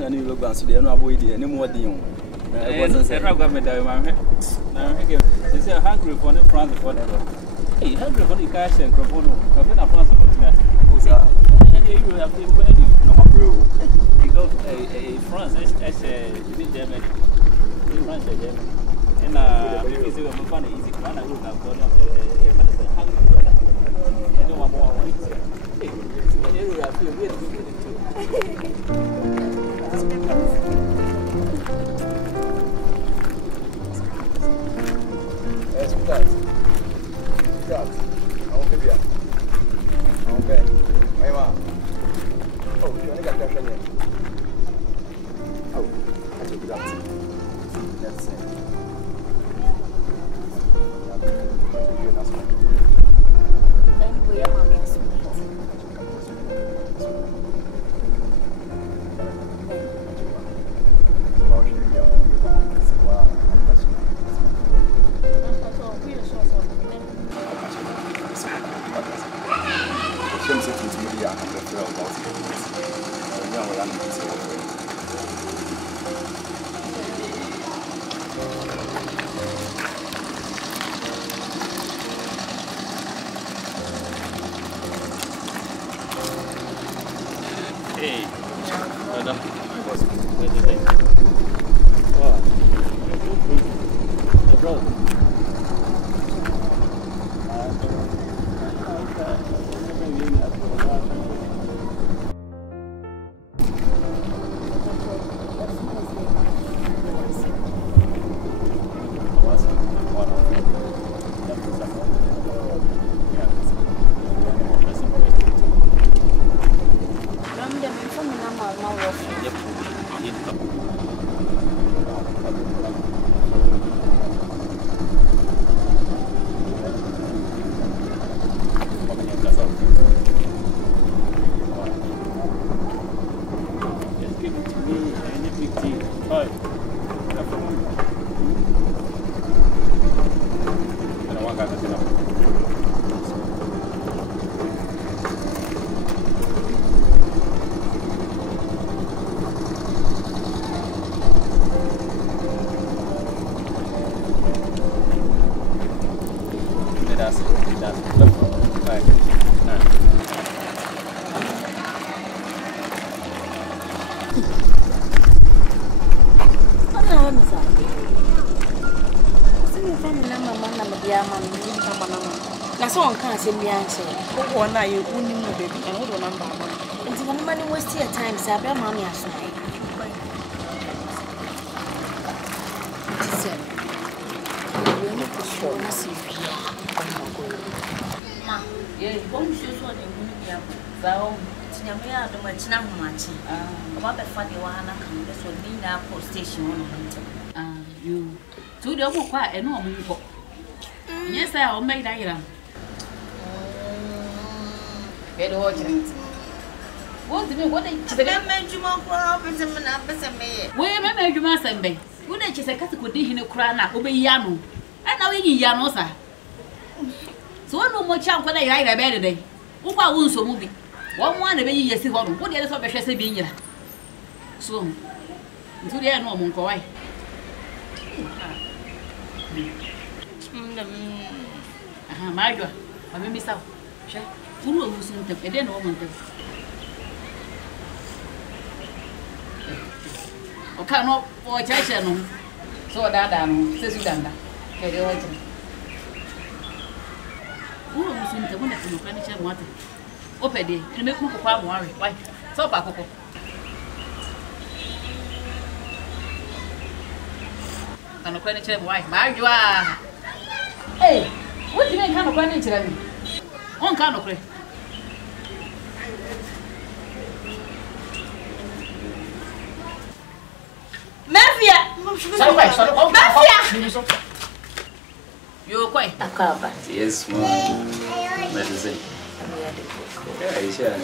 I knew you were so they are not waiting any more deal. I wasn't saying I got me down my head. Now, they say hungry for the France for never. Hey, hungry for the cash and Grobono. I've been a France for tonight. Who's that? You have been ready. No more brew. Because a France, as a German, France, a German. And because you have fun easy one, I would have gone up a hungry brother. I don't want more. Hey, you have to be that. I won't be here. Okay. Oh, you only got that one. Oh, I took that. That's it. One I you baby and hold on number. And the money was here time, Sabia Mammy as I said. You need to show us if you are. Yes, one shoes what they will be so. Tiamia, the much now much. About the funny one, this will be now post station on you. Two double quiet and no more. Yes, I will make that. What do you want to make you more province and me? Where may you must be? Who did you say could be in a crown up over Yano? I know any Yanosa. So I know much out when I write a better day. Who I won't so movie. One a baby, yes, what the other of a chassis being here. So, until the end, no more go away. Magye, I may miss out. Who will listen to a woman? O cannot watch a channel. So that says you done that. Carry on. Who will listen to one of the furniture water? Open day, and make more worry. Why? So, Papa. And a furniture wife, Magye. Hey, what do you mean, kind of furniture? One kind of Mafia! You're quite a cover. Yes, medicine. Yeah, sure.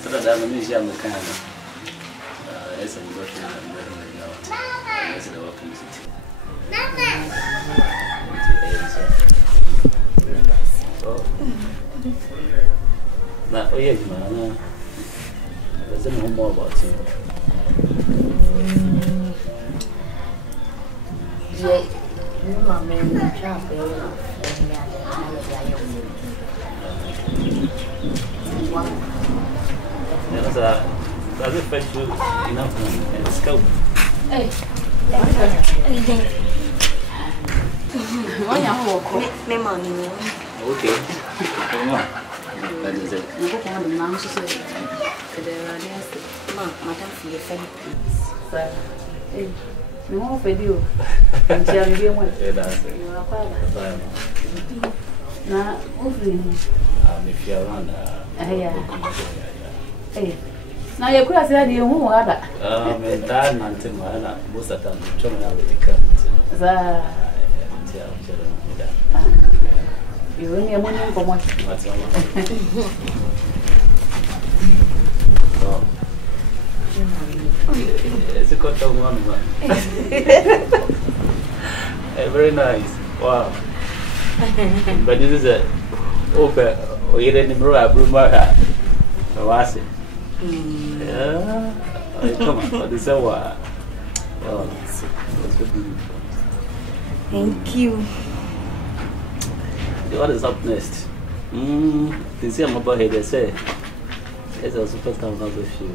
So that I'm a museum kind of. Yes, I'm going to Now, oh, yes, man. There's no more about you. Yeah, my man, chapter. Does it fetch you enough money and scope? Hey. What you want? Me money. Okay. Come on. That is it. You go on the mom so say. Ma, madam for your friend. Hey. No more video. And share the one. Yeah, that's it. You are fine. Now, If you're around, hey. Now you could have said you won't have that. And that mountain, most of the time, I'm trying to come. You win your money for what? It's a cut of one. Very nice. Wow. But this is a open or you didn't roll a broom. So I say, yeah, come on, this is a while. Thank you. What is up next? This is my boy. They say it's a super town of the show.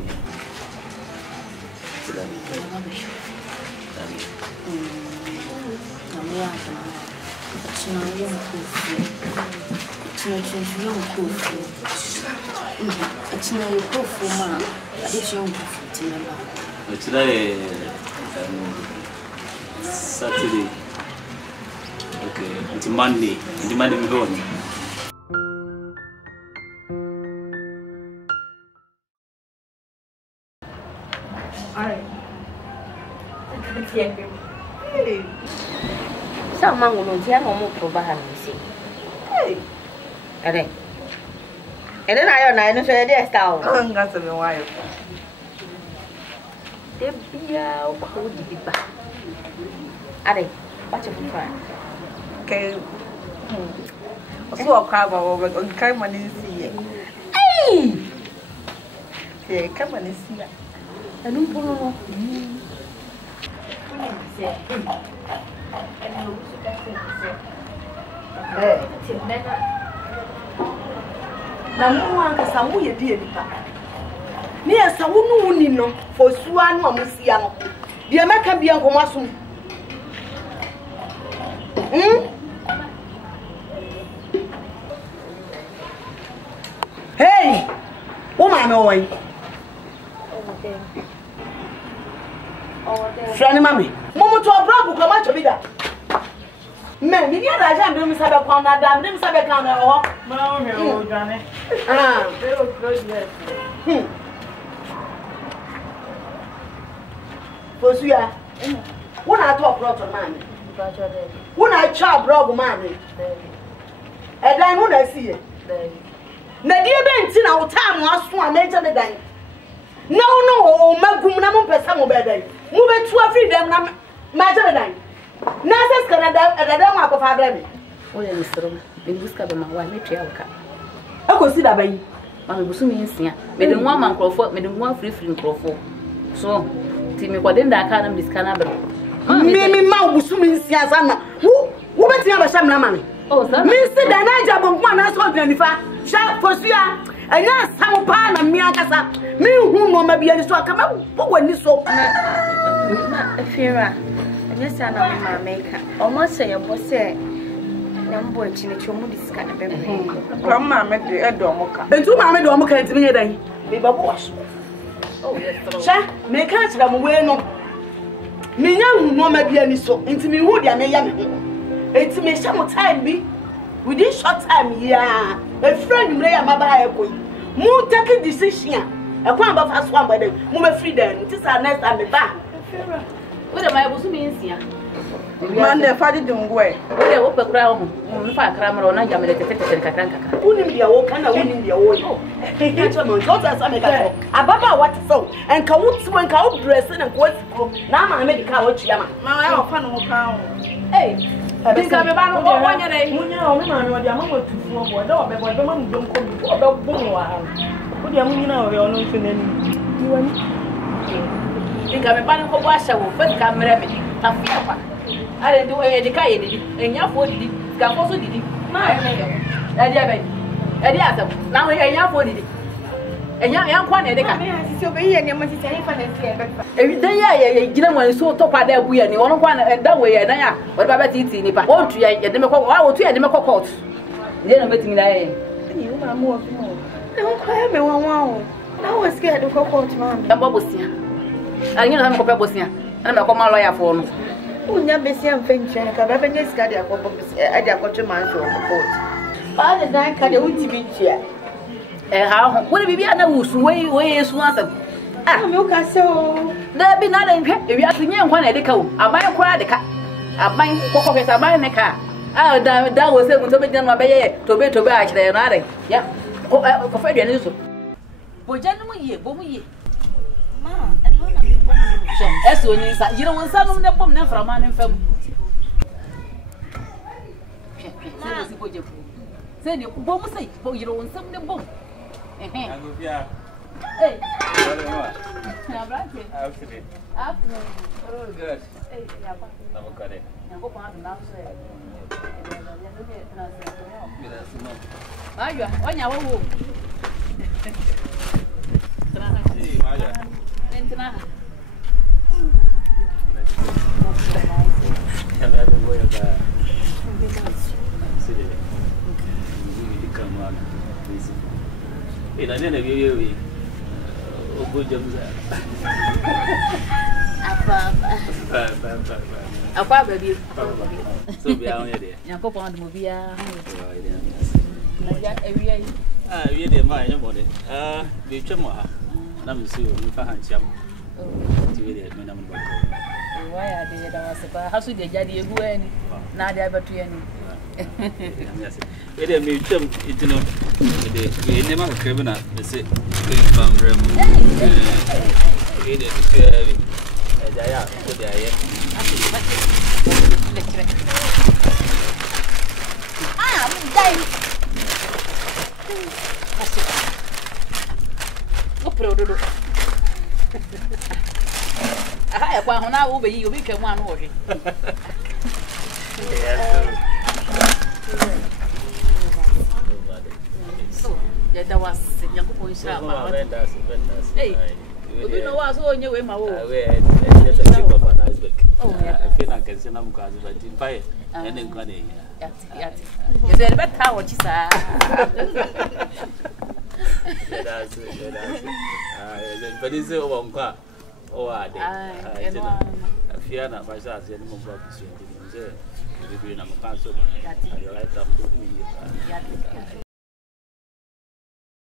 Today, Saturday. Okay, it's Monday. It's Monday we go on. Alright. Hey. Someone will tell me for Baham. Hey. And then I don't say this down. I'm got some wife. The beer could be back. Are what you find? Okay. So, crab over come and see it. Hey! Yeah, come and see it. I don't know. Na mwa nka samu ye die nipa. Me sawu no wuni no for suwa no amusia no. Bia maka bia nkomaso. Hey! Wo ma me oi. Friend mami. Momo to abrabu kwa macho bida. Me ni dia da jam dem sabe kwa na dam dem sabe kan na ho. Ma o he o dwane. They will close yes. Fosuya. Wona talk lot on man. Wona cha brog man. E dan no na see. Na die be nti na wo time aso a meje be dan. Na no o magum na mo pesa mo be dan. Mo be tu afri dem na meje be dan. Na ses Canada edada mo akofa abrami. O le nisro. Me buska be ma wa me tua woka. Akosi da bayi. Ma me busu mi nsia. Me de nwa man krofo, me de nwa free krofo. So, ti me kwade nda aka na me diska na bro. Me ma busu mi nsia sana. Wo beti aba sham na mami. Oh, sana. Me se da na ja bompo na so de nifa. Sha Fosuya. Anya sam pa na mi akasa. Me hu no ma bia ni so aka ma wani so. Na Fira. Yes, I know my maker. Almost say your boss say, Number Chinichomu discount. Grandma made the Edomoka. And two mamma don't look at me then. Baby wash. Oh, yes, sir. Make us come away no. Me young woman be any so. Into me would ya may young. It's me some time be. Within short time, yeah. A friend lay a mabaya boy. Moon take a decision. A quam of us one by them. Move free then. This is our next time back. What am I supposed to mean here? Man, the father don't wear. Where they open crown, fire crammer or not, Yamlet, Katanka. Who need your own kind of winning your own? Gentlemen, what else I make a Ababa what so? And Kawuts when Kaw dressing and quotes. Now I made the car watch Yama. My pound. Hey, I think I'm about 1 day. When you're only man or your mama to go, but the man don't come about boom. Put your money now, you're not feeling. Think I'm a man for wash over first camera. I didn't do a decay, and your 40 got also did it. My now we are young 40. And young one, and so be any money every day. You know, so top of that we and you want one and that way, and I what about eating if I want to get them a court. Then I'm betting you are more. Don't cry me 1 hour. Now we're scared of court, ma'am. I'm Bobosia. And you know, I'm a Bobosia, and I'm a common lawyer for me. Who never see a venture, and I've never just got a coach man for the court. Father, I can't be here. How would it be another way is once? Ah, look at so. There be nothing if you are seeing one at the cow. I might cry the cat. I might cock a mine a car. Ah, that was able to be done my bay to be to bash there. Yeah, coffee and so. But gentlemen, Boakye. As soon as you don't want some of the bomb from man and film. Send you bomb say, but you don't want some of the bomb. Hey, oh, good. I'm got it. I'm going to now say, I didn't hear good job. A baby. So be out here. Yanko on the movie. We did my body. We chamo. Namisu, we found some. Why I did, I was about how should the daddy who any? Now they ever to any. It is mutual, you know. We never criminal, the sick from room. It is I am dying. What product? I have one over you, we can one working. That was young boys. Hey, you know what's on your way, my own. Oh, I feel like I can send them because I didn't buy it. And then got it. You said, but how what you say? But it's a one car. Oh, I did. I fear not myself anymore. Maybe I'm a council. I like them to me.